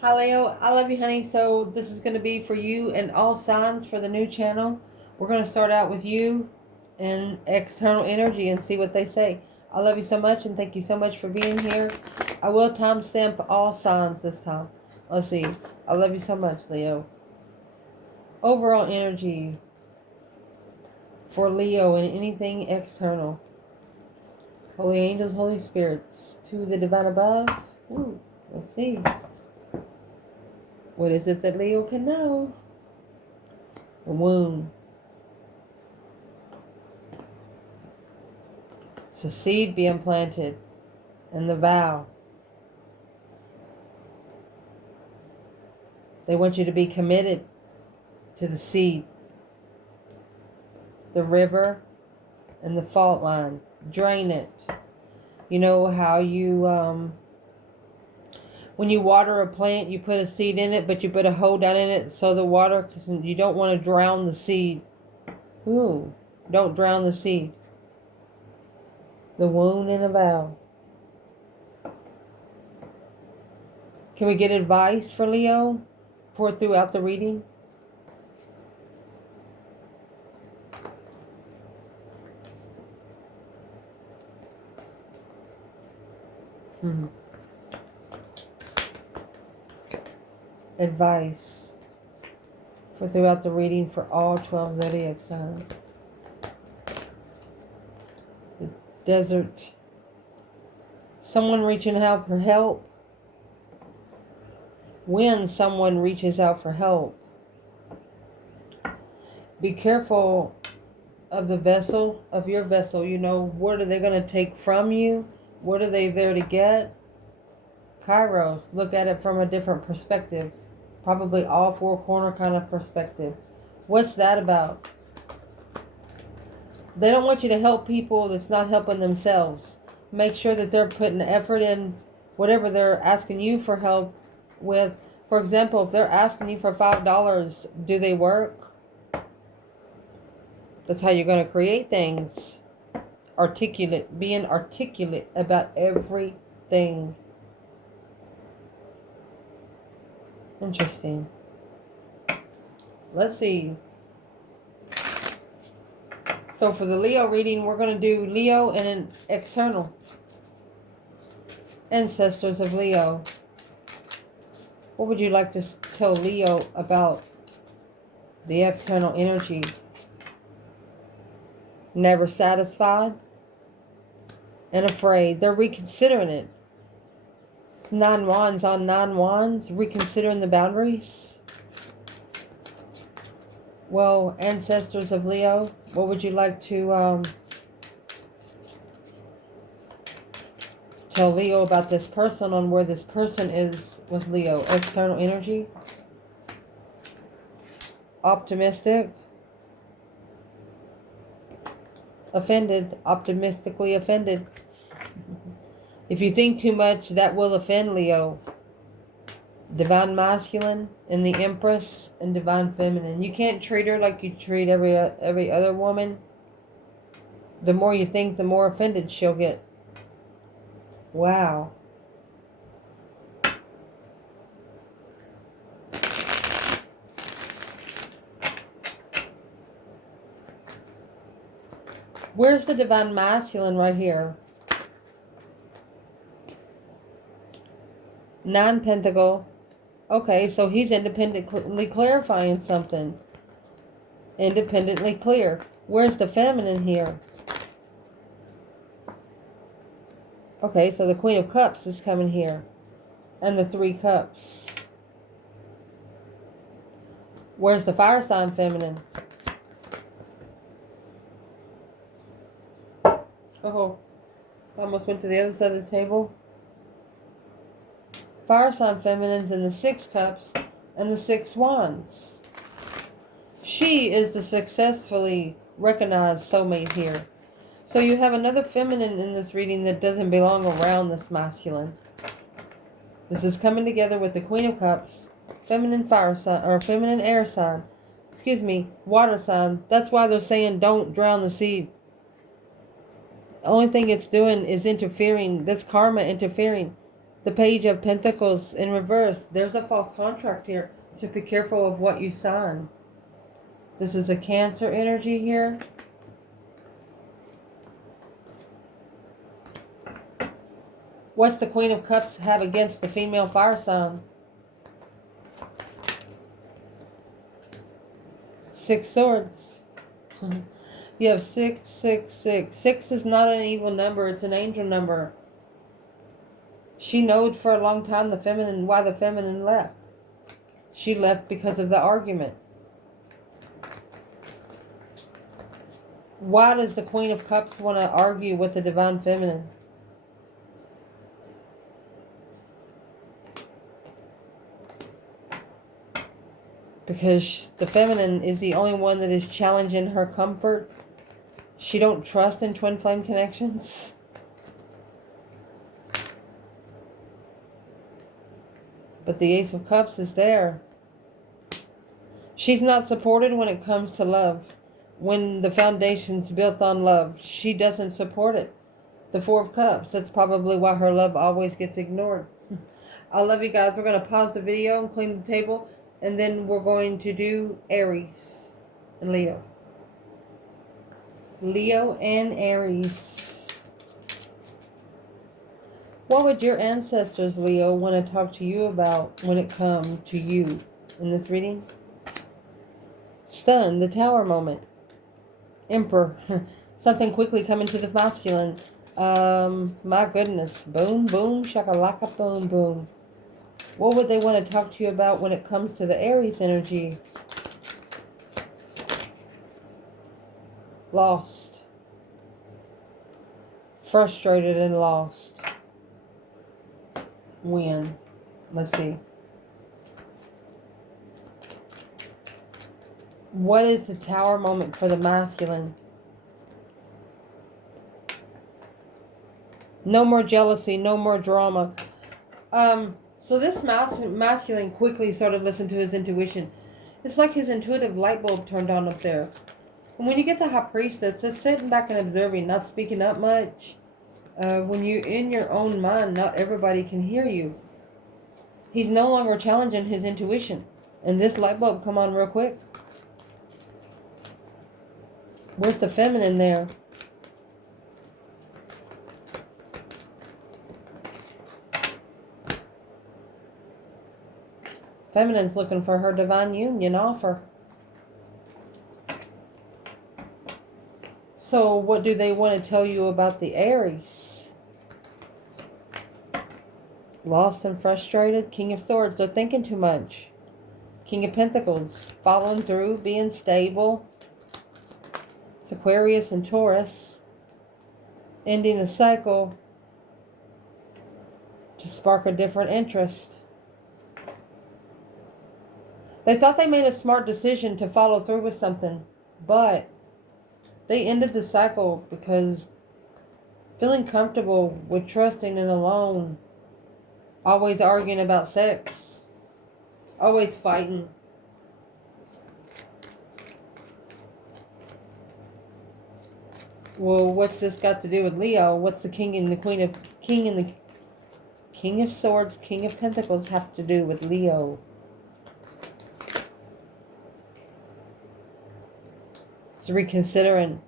Hi Leo, I love you honey. So this is going to be for you and all signs for the new channel. We're going to start out with you and external energy and see what they say. I love you so much and thank you so much for being here. I will timestamp all signs this time. Let's see. I love you so much, Leo. Overall energy for Leo and anything external. Holy angels, Holy spirits, to the divine above. Ooh, let's see. What is it that Leo can know? The womb. It's a seed being planted. And the vow. They want you to be committed to the seed. The river and the fault line. Drain it. You know how you, when you water a plant, you put a seed in it, but you put a hole down in it so the water, you don't want to drown the seed. Ooh, don't drown the seed. The wound and a vow. Can we get advice for Leo for throughout the reading? Advice for throughout the reading for all 12 zodiac signs. The desert. Someone reaching out for help. When someone reaches out for help, be careful of the vessel, of your vessel. You know, what are they going to take from you? What are they there to get? Kairos, look at it from a different perspective. Probably all four corner kind of perspective. What's that about? They don't want you to help people that's not helping themselves. Make sure that they're putting effort in whatever they're asking you for help with. For example, if they're asking you for $5, do they work? That's how you're going to create things. Articulate, being articulate about everything. Interesting. Let's see. So for the Leo reading, we're going to do Leo and an external. Ancestors of Leo. What would you like to tell Leo about the external energy? Never satisfied and afraid. They're reconsidering it. It's 9 wands on 9 wands. Reconsidering the boundaries. Well, ancestors of Leo, what would you like to tell Leo about this person, on where this person is with Leo? External energy. Optimistic. Offended. Optimistically offended. If you think too much, that will offend Leo. Divine masculine and the Empress and divine feminine. You can't treat her like you treat every other woman. The more you think, the more offended she'll get. Wow. Where's the divine masculine right here? 9 pentacle. Okay, so he's independently clarifying something. Independently clear. Where's the feminine here? Okay, so the Queen of Cups is coming here. And the 3 cups. Where's the fire sign feminine? Oh, I almost went to the other side of the table. Fire sign feminines in the 6 cups and the 6 wands. She is the successfully recognized soulmate here. So you have another feminine in this reading that doesn't belong around this masculine. This is coming together with the Queen of Cups, feminine fire sign, or feminine air sign. Excuse me, water sign. That's why they're saying don't drown the seed. The only thing it's doing is interfering. That's karma interfering. The Page of Pentacles in reverse. There's a false contract here. So be careful of what you sign. This is a Cancer energy here. What's the Queen of Cups have against the female fire sign? 6 swords. You have 6, 6, 6. 6 is not an evil number. It's an angel number. She knowed for a long time why the feminine left. She left because of the argument. Why does the Queen of Cups want to argue with the Divine Feminine? Because the feminine is the only one that is challenging her comfort. She don't trust in twin flame connections. But the Ace of Cups is there. She's not supported when it comes to love. When the foundation's built on love, she doesn't support it. The Four of Cups, that's probably why her love always gets ignored. I love you guys. We're going to pause the video and clean the table. And then we're going to do Aries and Leo. Leo and Aries. What would your ancestors, Leo, want to talk to you about when it comes to you in this reading? Stun, the Tower moment. Emperor. Something quickly coming to the masculine. My goodness. Boom, boom, shakalaka, boom, boom. What would they want to talk to you about when it comes to the Aries energy? Lost. Frustrated and lost. When? Let's see. What is the Tower moment for the masculine? No more jealousy, no more drama. So this masculine quickly started listening to his intuition. It's like his intuitive light bulb turned on up there. And when you get the High Priestess, it's sitting back and observing, not speaking up much. When you're in your own mind, not everybody can hear you. He's no longer challenging his intuition. And this light bulb come on real quick. Where's the feminine there? Feminine's looking for her divine union offer. So what do they want to tell you about the Aries? Lost and frustrated. King of Swords. They're thinking too much. King of Pentacles. Following through. Being stable. It's Aquarius and Taurus. Ending a cycle to spark a different interest. They thought they made a smart decision to follow through with something, but they ended the cycle because feeling comfortable with trusting and alone, always arguing about sex, always fighting. Well, what's this got to do with Leo? What's the King and the King of Swords, King of Pentacles have to do with Leo? Reconsidering,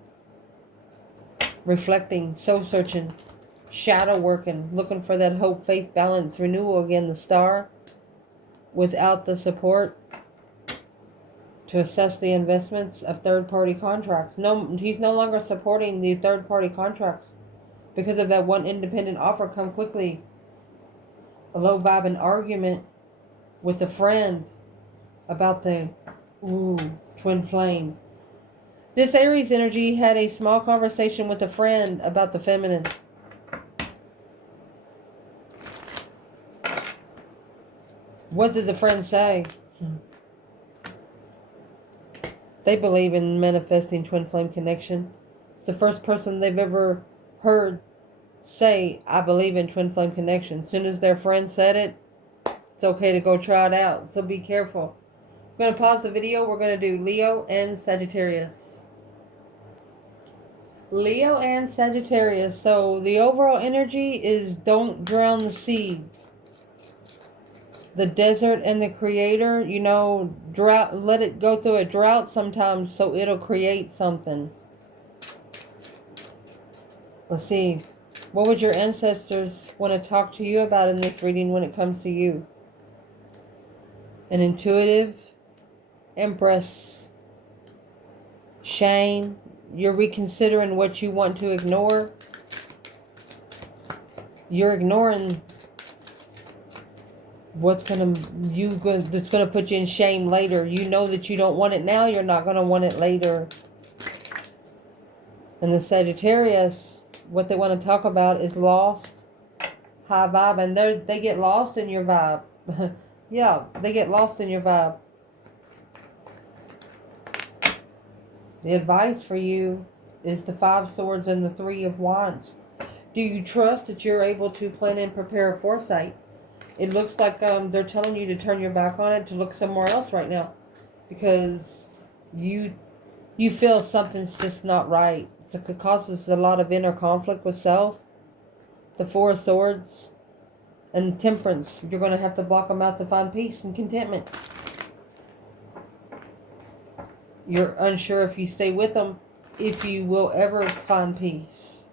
reflecting, soul searching, shadow working, looking for that hope, faith, balance, renewal again, the Star, without the support to assess the investments of third-party contracts. No, he's no longer supporting the third-party contracts because of that one independent offer come quickly. A low-vibing argument with a friend about the twin flame. This Aries energy had a small conversation with a friend about the feminine. What did the friend say? They believe in manifesting twin flame connection. It's the first person they've ever heard say, I believe in twin flame connection. As soon as their friend said it, it's okay to go try it out. So be careful. I'm going to pause the video. We're going to do Leo and Sagittarius. Leo and Sagittarius. So the overall energy is don't drown the seed. The desert and the creator, you know, drought, let it go through a drought sometimes so it'll create something. Let's see. What would your ancestors want to talk to you about in this reading when it comes to you? An intuitive, Empress, shame. You're reconsidering what you want to ignore. You're ignoring what's that's gonna put you in shame later. You know that you don't want it now. You're not gonna want it later. And the Sagittarius, what they want to talk about is lost, high vibe, and they get lost in your vibe. Yeah, they get lost in your vibe. The advice for you is the 5 swords and the 3 of wands. Do you trust that you're able to plan and prepare foresight? It looks like they're telling you to turn your back on it, to look somewhere else right now, because you feel something's just not right. It causes a lot of inner conflict with self. The 4 of swords and temperance. You're going to have to block them out to find peace and contentment. You're unsure if you stay with them, if you will ever find peace.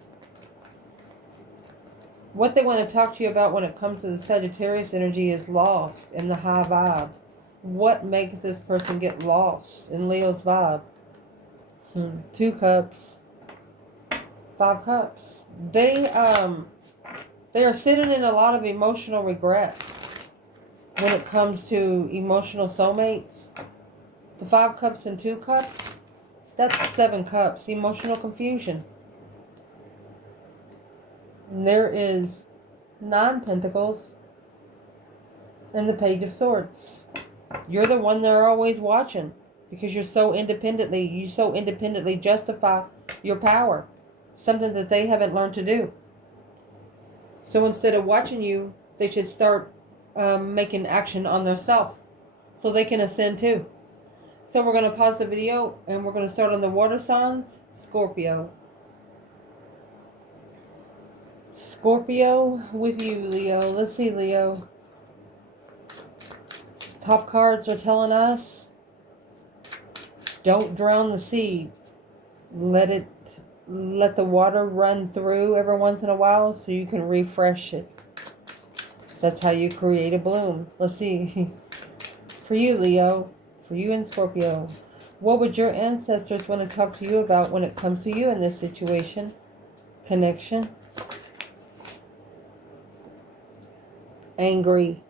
What they want to talk to you about when it comes to the Sagittarius energy is lost in the high vibe. What makes this person get lost in Leo's vibe? 2 cups, 5 cups. They are sitting in a lot of emotional regret when it comes to emotional soulmates. The 5 cups and 2 cups, that's 7 cups. Emotional confusion. And there is 9 pentacles and the Page of Swords. You're the one they're always watching because you so independently justify your power. Something that they haven't learned to do. So instead of watching you, they should start making action on themselves so they can ascend too. So we're going to pause the video and we're going to start on the water signs. Scorpio. Scorpio with you, Leo. Let's see, Leo. Top cards are telling us, don't drown the seed. Let the water run through every once in a while so you can refresh it. That's how you create a bloom. Let's see. For you, Leo. For you and Scorpio. What would your ancestors want to talk to you about when it comes to you in this situation? Connection. Angry.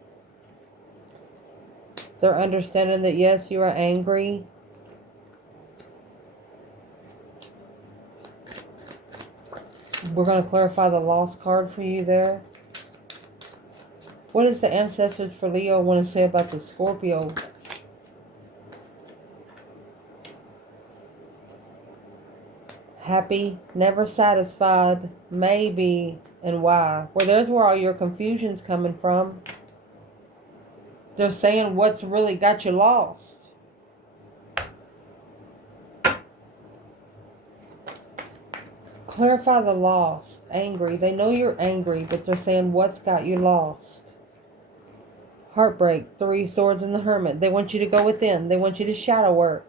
They're understanding that yes, you are angry. We're going to clarify the lost card for you there. What does the ancestors for Leo want to say about the Scorpio? Happy, never satisfied, maybe, and why? Well, there's where all your confusion's coming from. They're saying what's really got you lost. Clarify the lost. Angry. They know you're angry, but they're saying what's got you lost. Heartbreak. 3 swords and the Hermit. They want you to go within. They want you to shadow work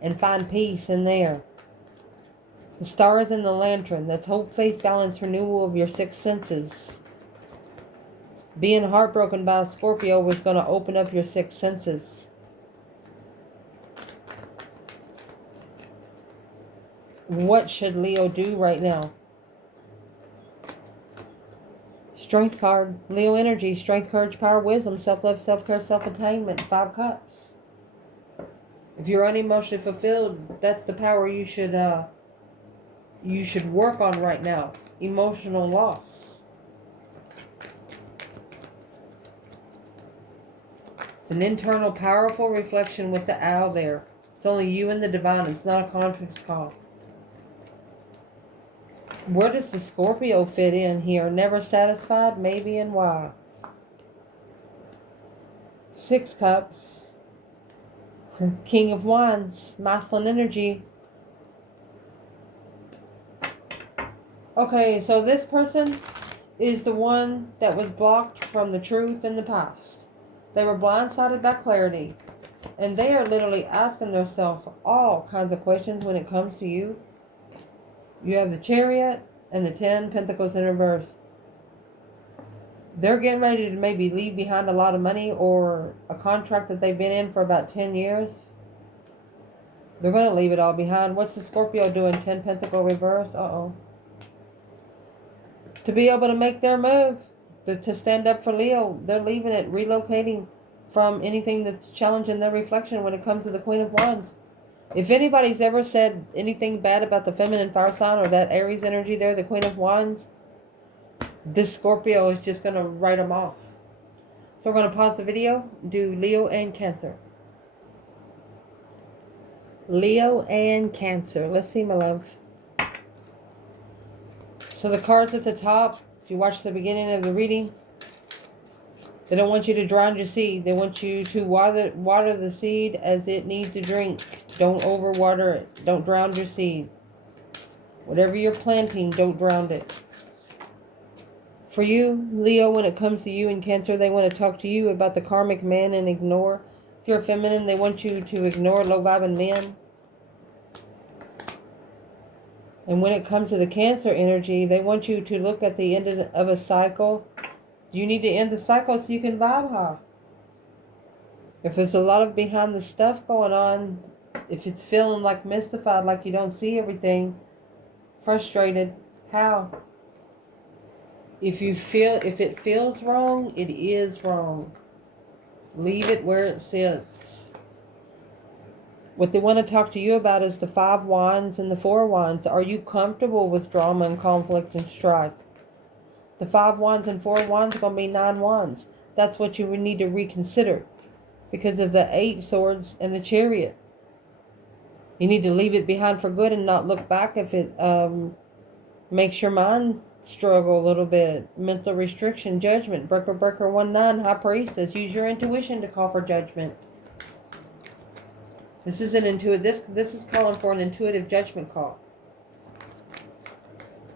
and find peace in there. The stars and the lantern. That's hope, faith, balance, renewal of your 6 senses. Being heartbroken by a Scorpio was going to open up your 6 senses. What should Leo do right now? Strength card. Leo energy. Strength, courage, power, wisdom, self-love, self-care, self-attainment. 5 cups. If you're unemotionally fulfilled, that's the power you should work on right now. Emotional loss. It's an internal, powerful reflection with the owl there. It's only you and the divine. It's not a conference call. Where does the Scorpio fit in here? Never satisfied, maybe, and why? 6 cups. King of Wands. Masculine energy. Okay, so this person is the one that was blocked from the truth in the past. They were blindsided by clarity. And they are literally asking themselves all kinds of questions when it comes to you. You have the Chariot and the 10 Pentacles in reverse. They're getting ready to maybe leave behind a lot of money or a contract that they've been in for about 10 years. They're going to leave it all behind. What's the Scorpio doing? 10 Pentacle reverse. Uh-oh. To be able to make their move. To stand up for Leo. They're leaving it. Relocating from anything that's challenging their reflection when it comes to the Queen of Wands. If anybody's ever said anything bad about the feminine fire sign or that Aries energy there, the Queen of Wands, this Scorpio is just going to write them off. So we're going to pause the video, do Leo and Cancer. Leo and Cancer. Let's see, my love. So the cards at the top, if you watch the beginning of the reading, they don't want you to drown your seed. They want you to water the seed as it needs a drink. Don't overwater it. Don't drown your seed. Whatever you're planting, don't drown it. For you, Leo, when it comes to you and Cancer, they want to talk to you about the karmic man and ignore. If you're feminine, they want you to ignore low-vibing men. And when it comes to the Cancer energy, they want you to look at the end of a cycle. You need to end the cycle so you can vibe high. If there's a lot of behind the stuff going on, if it's feeling like mystified, like you don't see everything, frustrated, how? If it feels wrong, it is wrong. Leave it where it sits. What they want to talk to you about is the 5 Wands and the 4 Wands. Are you comfortable with drama and conflict and strife? The 5 Wands and 4 Wands are going to be 9 Wands. That's what you would need to reconsider because of the 8 Swords and the Chariot. You need to leave it behind for good and not look back if it makes your mind struggle a little bit. Mental restriction, judgment. Breaker 1-9, High Priestess. Use your intuition to call for judgment. This is an intuitive. This is calling for an intuitive judgment call.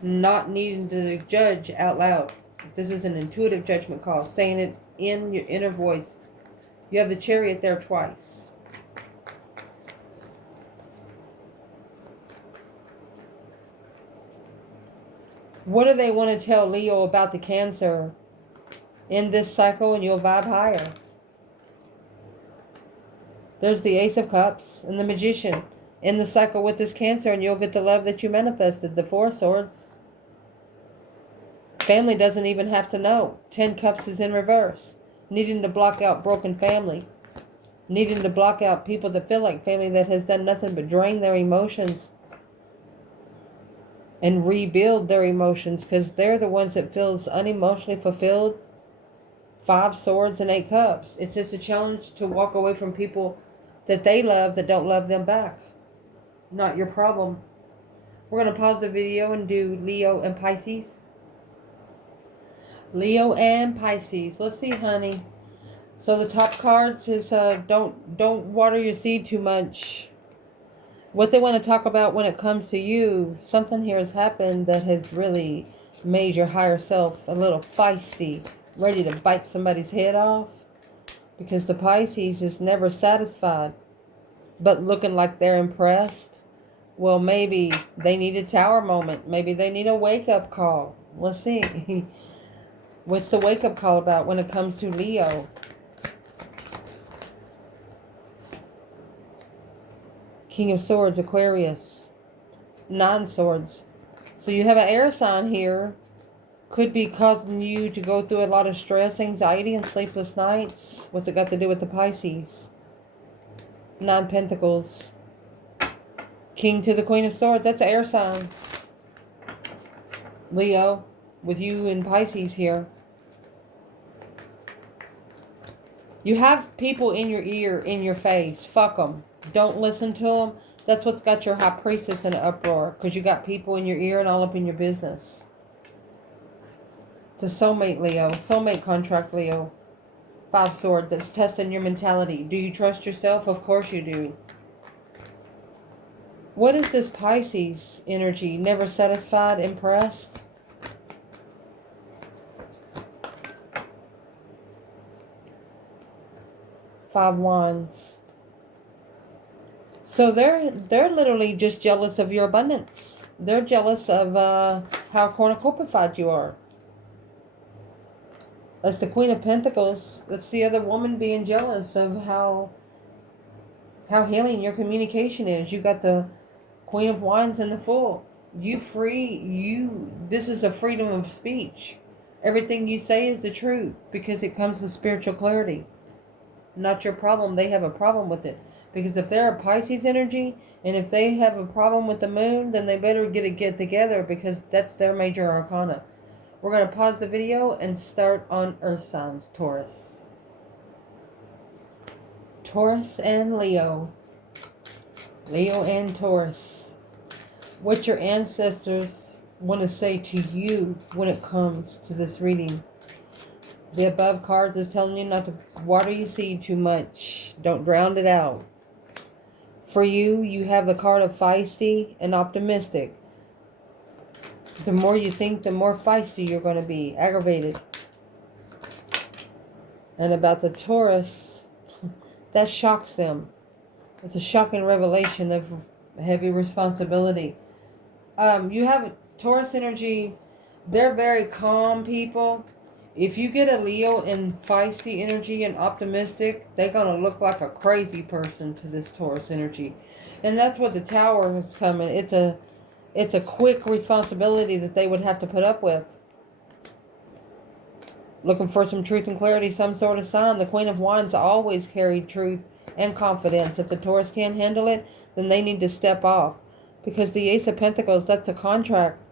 Not needing to judge out loud. This is an intuitive judgment call. Saying it in your inner voice. You have the Chariot there twice. What do they want to tell Leo about the Cancer in this cycle, and you'll vibe higher? There's the Ace of Cups and the Magician in the cycle with this Cancer, and you'll get the love that you manifested. The 4 Swords. Family doesn't even have to know. 10 Cups is in reverse. Needing to block out broken family. Needing to block out people that feel like family that has done nothing but drain their emotions. And rebuild their emotions because they're the ones that feels unemotionally fulfilled. 5 Swords and 8 Cups. It's just a challenge to walk away from people that they love that don't love them back. Not your problem. We're going to pause the video and do Leo and Pisces. Leo and Pisces. Let's see, honey. So the top cards is don't water your seed too much. What they want to talk about when it comes to you, something here has happened that has really made your higher self a little feisty, ready to bite somebody's head off. Because the Pisces is never satisfied, but looking like they're impressed. Well, maybe they need a tower moment. Maybe they need a wake-up call. Let's see. What's the wake-up call about when it comes to Leo? King of Swords, Aquarius. 9 Swords. So you have an air sign here. Could be causing you to go through a lot of stress, anxiety, and sleepless nights. What's it got to do with the Pisces? 9 Pentacles. King to the Queen of Swords. That's air signs. Leo, with you and Pisces here. You have people in your ear, in your face. Fuck them. Don't listen to them. That's what's got your High Priestess in an uproar. Because you got people in your ear and all up in your business. It's a soulmate, Leo. Soulmate contract, Leo. 5 Swords. That's testing your mentality. Do you trust yourself? Of course you do. What is this Pisces energy? Never satisfied, impressed? Five Wands. So they're literally just jealous of your abundance. They're jealous of how cornucopified you are. As the Queen of Pentacles, that's the other woman being jealous of how healing your communication is. You got the Queen of Wands and the Fool. This is a freedom of speech. Everything you say is the truth because it comes with spiritual clarity. Not your problem. They have a problem with it. Because if they're a Pisces energy, and if they have a problem with the moon, then they better get together, because that's their major arcana. We're going to pause the video and start on Earth signs. Taurus. Taurus and Leo. Leo and Taurus. What your ancestors want to say to you when it comes to this reading. The above cards is telling you not to water your seed too much. Don't drown it out. For you, you have the card of feisty and optimistic. The more you think, the more feisty you're going to be. Aggravated. And about the Taurus, that shocks them. It's a shocking revelation of heavy responsibility. You have Taurus energy. They're very calm people. If you get a Leo in feisty energy and optimistic, they're going to look like a crazy person to this Taurus energy. And that's what the Tower is coming. It's a quick responsibility that they would have to put up with. Looking for some truth and clarity, some sort of sign. The Queen of Wands always carried truth and confidence. If the Taurus can't handle it, then they need to step off. Because the Ace of Pentacles, that's a contract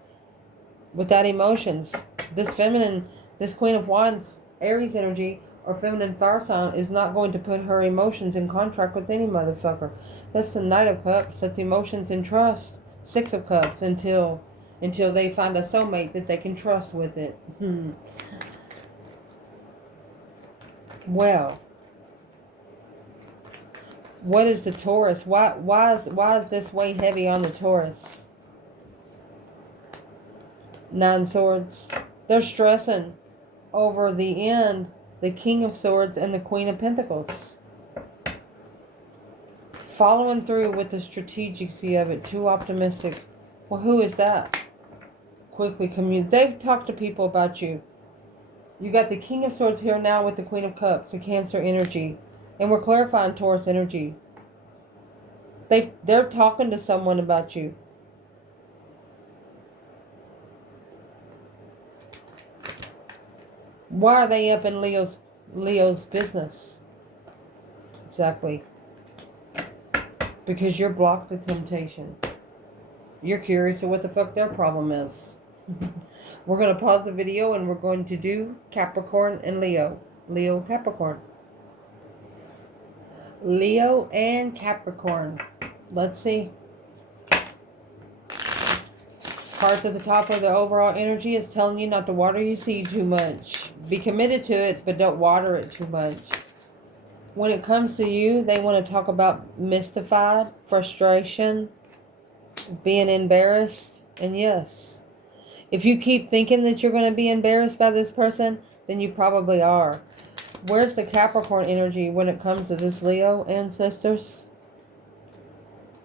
without emotions. This Queen of Wands, Aries energy, or feminine fire sign, is not going to put her emotions in contract with any motherfucker. That's the Knight of Cups. That's emotions and trust. Six of Cups, until they find a soulmate that they can trust with it. Well, what is the Taurus? Why is this weight heavy on the Taurus? Nine Swords. They're stressing over the end, the King of Swords and the Queen of Pentacles. Following through with the strategicy of it. Too optimistic. Well, who is that? Quickly communicate. They've talked to people about you. You got the King of Swords here now with the Queen of Cups, the Cancer energy. And we're clarifying Taurus energy. They're talking to someone about you. Why are they up in Leo's business? Exactly. Because you're blocked the temptation. You're curious of what the fuck their problem is. We're going to pause the video and we're going to do Capricorn and Leo. Leo, Capricorn. Leo and Capricorn. Let's see. Cards at the top of their overall energy is telling you not to water your seed too much. Be committed to it, but don't water it too much. When it comes to you, they want to talk about mystified, frustration, being embarrassed, and yes. If you keep thinking that you're going to be embarrassed by this person, then you probably are. Where's the Capricorn energy when it comes to this Leo, ancestors?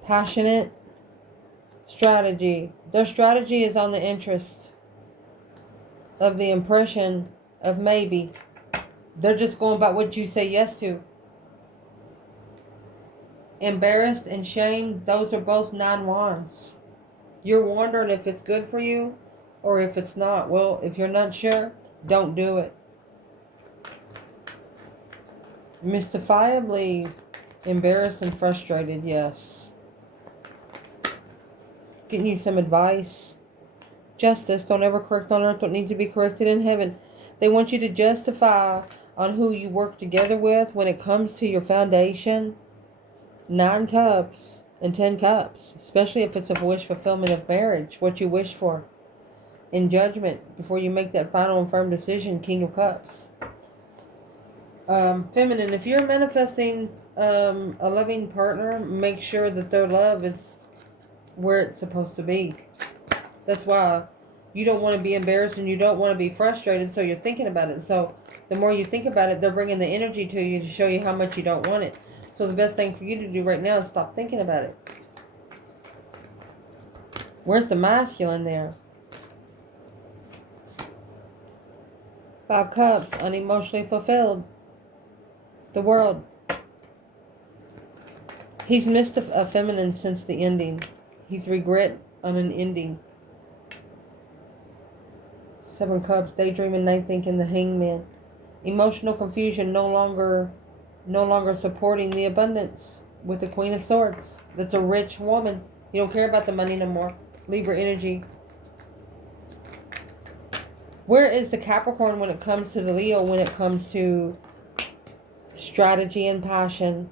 Passionate. Strategy. Their strategy is on the interest of the impression of maybe. They're just going about what you say yes to. Embarrassed and shame, those are both 9 wands. You're wondering if it's good for you or if it's not. Well, if you're not sure, don't do it. Mystifiably embarrassed and frustrated, yes. Getting you some advice. Justice. Don't ever correct on earth what needs to be corrected in heaven. They want you to justify on who you work together with when it comes to your foundation. 9 cups and 10 cups. Especially if it's a wish fulfillment of marriage. What you wish for. In judgment. Before you make that final and firm decision. King of Cups. Feminine. If you're manifesting a loving partner, make sure that their love is where it's supposed to be. That's why you don't want to be embarrassed and you don't want to be frustrated, so you're thinking about it. So the more you think about it, they're bringing the energy to you to show you how much you don't want it. So the best thing for you to do right now is stop thinking about it. Where's the masculine there? 5 Cups, unemotionally fulfilled. The World. He's missed a feminine since the ending. He's regret on an ending. 7 Cups, daydreaming, night thinking, the Hangman. Emotional confusion, no longer supporting the abundance with the Queen of Swords. That's a rich woman. You don't care about the money no more. Libra energy. Where is the Capricorn when it comes to the Leo, when it comes to strategy and passion?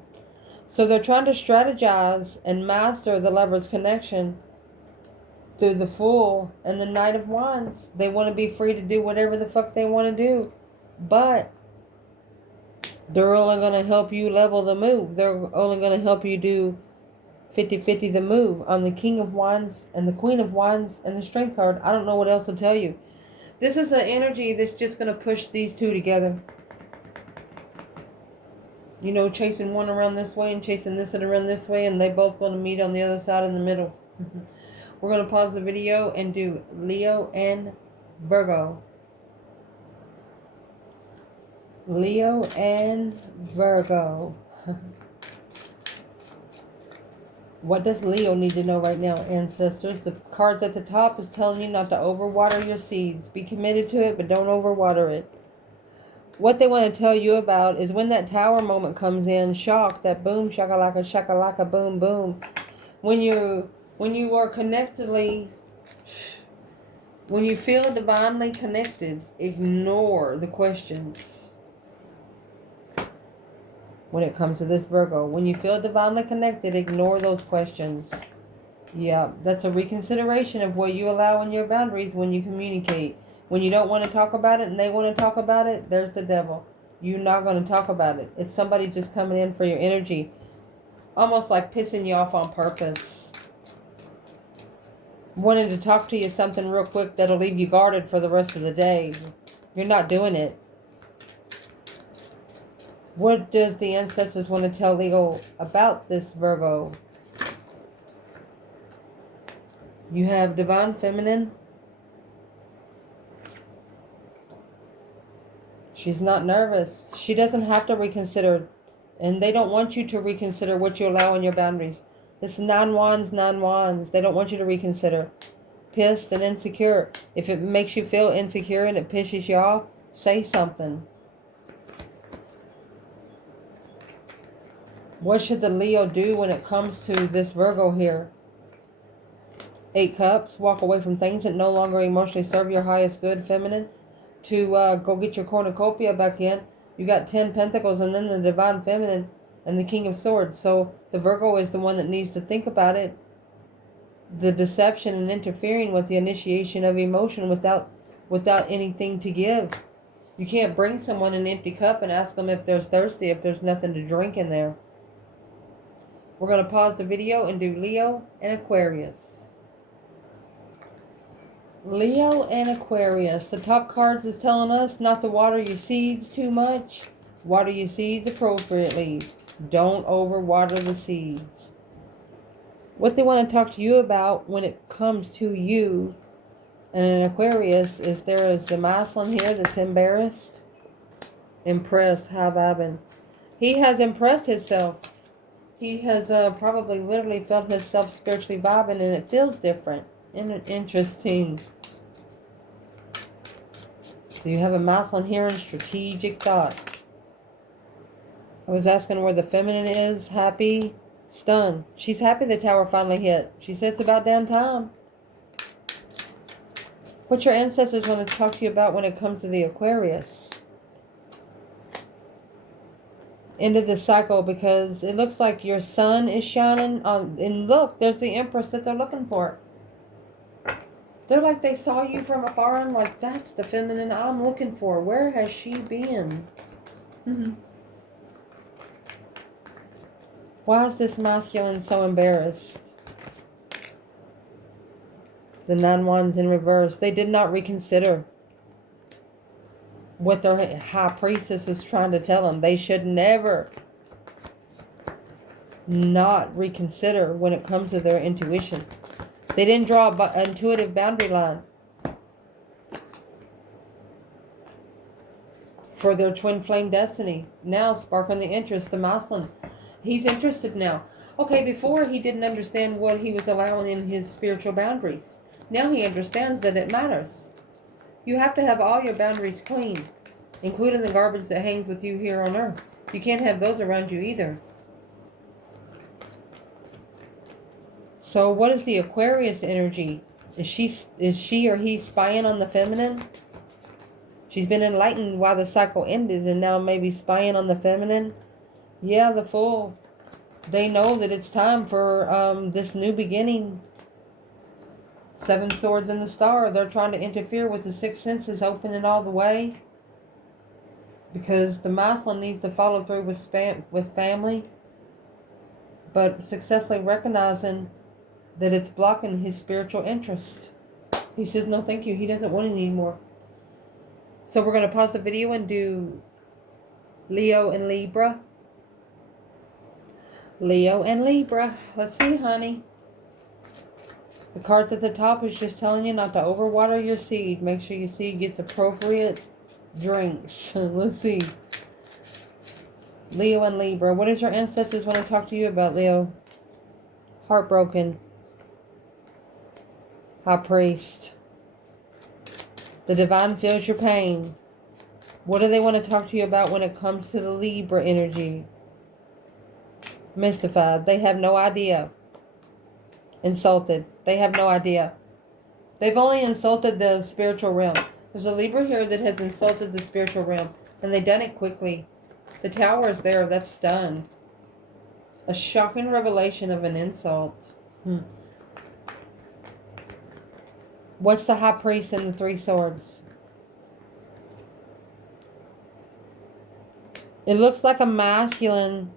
So they're trying to strategize and master the Lover's connection through the Fool and the Knight of Wands. They want to be free to do whatever the fuck they want to do. But they're only going to help you level the move. They're only going to help you do 50-50 the move on the King of Wands and the Queen of Wands and the Strength card. I don't know what else to tell you. This is an energy that's just going to push these two together. You know, chasing one around this way and chasing this and around this way, and they both going to meet on the other side in the middle. We're going to pause the video and do Leo and Virgo. Leo and Virgo. What does Leo need to know right now, ancestors? The cards at the top is telling you not to overwater your seeds. Be committed to it, but don't overwater it. What they want to tell you about is when that tower moment comes in, shock, that boom, shakalaka, boom, boom. When you are connectedly, when you feel divinely connected, ignore the questions. When it comes to this Virgo, when you feel divinely connected, ignore those questions. Yeah, that's a reconsideration of what you allow in your boundaries when you communicate. When you don't want to talk about it and they want to talk about it, there's the devil. You're not going to talk about it. It's somebody just coming in for your energy. Almost like pissing you off on purpose. Wanting to talk to you something real quick that'll leave you guarded for the rest of the day. You're not doing it. What does the ancestors want to tell Leo about this Virgo? You have divine feminine. She's not nervous. She doesn't have to reconsider. And they don't want you to reconsider what you allow in your boundaries. It's 9 wands, 9 wands. They don't want you to reconsider. Pissed and insecure. If it makes you feel insecure and it pisses you off, say something. What should the Leo do when it comes to this Virgo here? 8 Cups. Walk away from things that no longer emotionally serve your highest good, feminine. To go get your cornucopia back in. You got 10 Pentacles and then the Divine Feminine and the King of Swords. So the Virgo is the one that needs to think about it. The deception and interfering with the initiation of emotion without anything to give. You can't bring someone an empty cup and ask them if they're thirsty if there's nothing to drink in there. We're going to pause the video and do Leo and Aquarius. Leo and Aquarius. The top cards is telling us not to water your seeds too much. Water your seeds appropriately. Don't overwater the seeds. What they want to talk to you about when it comes to you and an Aquarius is there is a masculine here that's embarrassed. Impressed. High vibing. He has impressed himself. He has probably literally felt himself spiritually vibing and it feels different. Interesting. So you have a masculine here in strategic thought. I was asking where the feminine is. Happy. Stunned. She's happy the tower finally hit. She said it's about damn time. What your ancestors want to talk to you about when it comes to the Aquarius. Into the cycle, because it looks like your sun is shining on, and look, there's the Empress that they're looking for. They're like they saw you from afar and like, that's the feminine I'm looking for. Where has she been? Why is this masculine so embarrassed? The 9 Wands in reverse. They did not reconsider what their high priestess was trying to tell them. They should never not reconsider when it comes to their intuition. They didn't draw an intuitive boundary line for their twin flame destiny. Now, sparking the interest, the masculine. He's interested now. Okay, before he didn't understand what he was allowing in his spiritual boundaries. Now he understands that it matters. You have to have all your boundaries clean, including the garbage that hangs with you here on earth. You can't have those around you either. So what is the Aquarius energy? Is she or he spying on the feminine? She's been enlightened while the cycle ended and now maybe spying on the feminine. Yeah, the Fool. They know that it's time for this new beginning. 7 Swords in the Star. They're trying to interfere with the 6 senses, opening all the way. Because the masculine needs to follow through with family. But successfully recognizing that it's blocking his spiritual interest. He says, no, thank you. He doesn't want it anymore. So we're going to pause the video and do Leo and Libra. Leo and Libra. Let's see, honey. The cards at the top is just telling you not to overwater your seed. Make sure your seed gets appropriate drinks. Let's see. Leo and Libra. What does your ancestors want to talk to you about, Leo? Heartbroken. High Priest. The divine feels your pain. What do they want to talk to you about when it comes to the Libra energy? Mystified. They have no idea. Insulted. They have no idea. They've only insulted the spiritual realm. There's a Libra here that has insulted the spiritual realm. And they've done it quickly. The Tower is there. That's stunned. A shocking revelation of an insult. What's the High Priest and the 3 Swords? It looks like a masculine,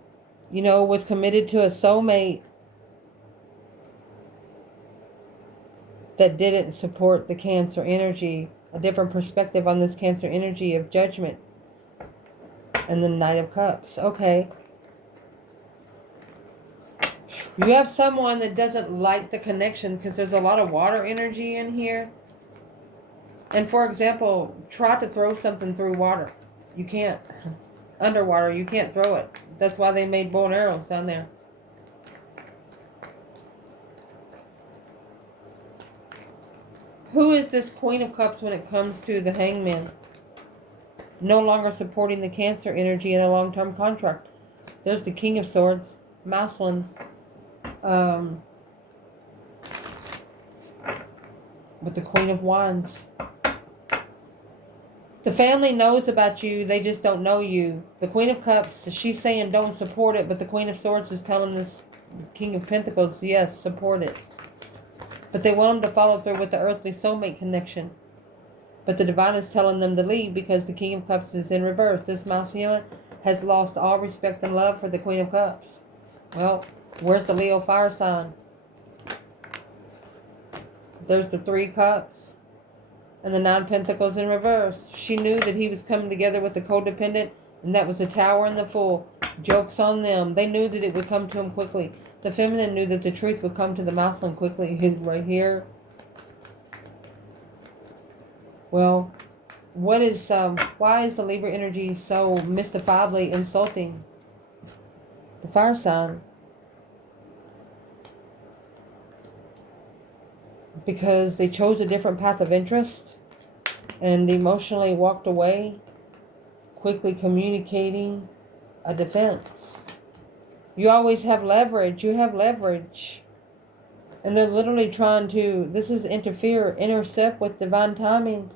was committed to a soulmate that didn't support the Cancer energy. A different perspective on this Cancer energy of judgment. And the Knight of Cups. Okay. You have someone that doesn't like the connection because there's a lot of water energy in here. And for example, try to throw something through water. You can't. Underwater, you can't throw it. That's why they made bow and arrows down there. Who is this Queen of Cups when it comes to the Hangman? No longer supporting the Cancer energy in a long-term contract. There's the King of Swords. Masculine. With the Queen of Wands. The family knows about you. They just don't know you. The Queen of Cups, she's saying don't support it. But the Queen of Swords is telling this King of Pentacles, yes, support it. But they want them to follow through with the earthly soulmate connection. But the divine is telling them to leave because the King of Cups is in reverse. This masculine has lost all respect and love for the Queen of Cups. Well, where's the Leo fire sign? There's the 3 Cups. And the 9 Pentacles in reverse. She knew that he was coming together with the codependent. And that was the Tower and the Fool. Joke's on them. They knew that it would come to him quickly. The feminine knew that the truth would come to the masculine quickly. He's right here. Well, why is the Libra energy so mystifiably insulting the fire sign? Because they chose a different path of interest and emotionally walked away, quickly communicating a defense. You always have leverage. You have leverage. And they're literally trying to, this is intercept with divine timing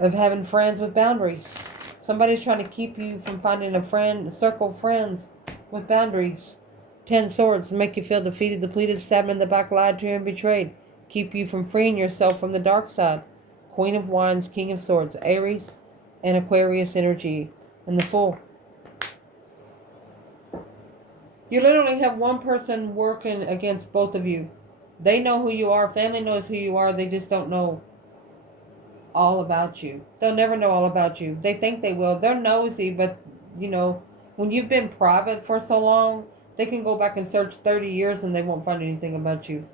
of having friends with boundaries. Somebody's trying to keep you from finding a circle of friends with boundaries. 10 Swords, make you feel defeated, depleted, stabbed in the back, lied to, and betrayed. Keep you from freeing yourself from the dark side. Queen of Wands, King of Swords, Aries and Aquarius energy, and the Fool. You literally have one person working against both of you. They know who you are. Family knows who you are. They just don't know all about you. They'll never know all about you. They think they will. They're nosy, but you know, when you've been private for so long, they can go back and search 30 years and they won't find anything about you.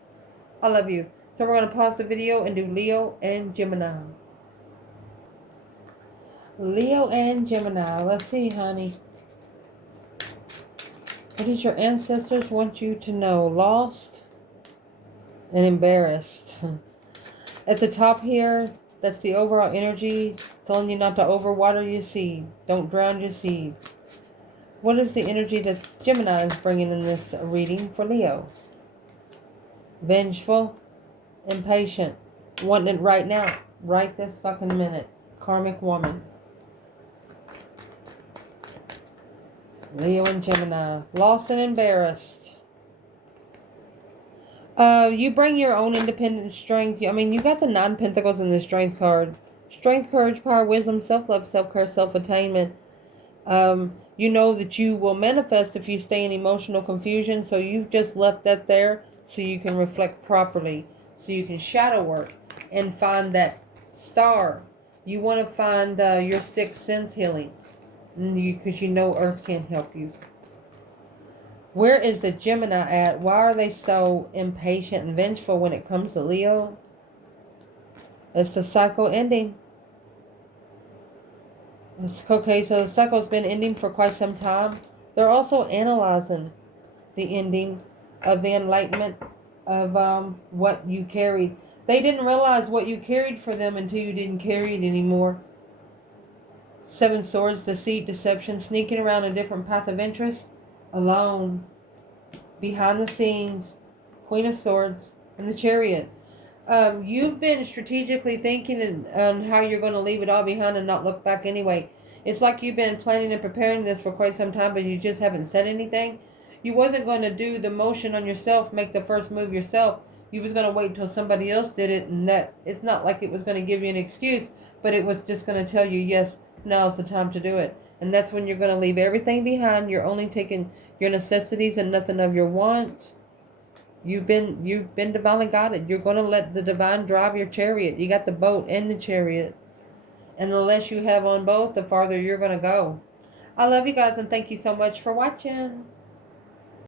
I love you. So we're going to pause the video and do Leo and Gemini. Leo and Gemini. Let's see, honey. What does your ancestors want you to know? Lost and embarrassed. At the top here, that's the overall energy telling you not to overwater your seed. Don't drown your seed. What is the energy that Gemini is bringing in this reading for Leo? Vengeful, impatient, wanting it right now, right this fucking minute. Karmic woman. Leo and Gemini. Lost and embarrassed. You bring your own independent strength. I mean, you got the 9 Pentacles in the Strength card. Strength, courage, power, wisdom, self-love, self-care, self-attainment. You know that you will manifest if you stay in emotional confusion. So you've just left that there so you can reflect properly. So you can shadow work and find that star. You want to find your sixth sense healing. Because you know Earth can't help you. Where is the Gemini at? Why are they so impatient and vengeful when it comes to Leo? It's the cycle ending. Okay, so the cycle's been ending for quite some time. They're also analyzing the ending of the enlightenment of what you carried. They didn't realize what you carried for them until you didn't carry it anymore. 7 Swords, deceit, deception, sneaking around a different path of interest, alone, behind the scenes, Queen of Swords, and the Chariot. You've been strategically thinking on how you're going to leave it all behind and not look back anyway. It's like you've been planning and preparing this for quite some time, but you just haven't said anything. You wasn't going to do the motion on yourself, make the first move yourself. You was going to wait until somebody else did it, and that it's not like it was going to give you an excuse, but it was just going to tell you, yes, now's the time to do it. And that's when you're going to leave everything behind. You're only taking your necessities and nothing of your wants. You've been divinely guided. You're going to let the divine drive your chariot. You got the boat and the chariot. And the less you have on both, the farther you're going to go. I love you guys and thank you so much for watching.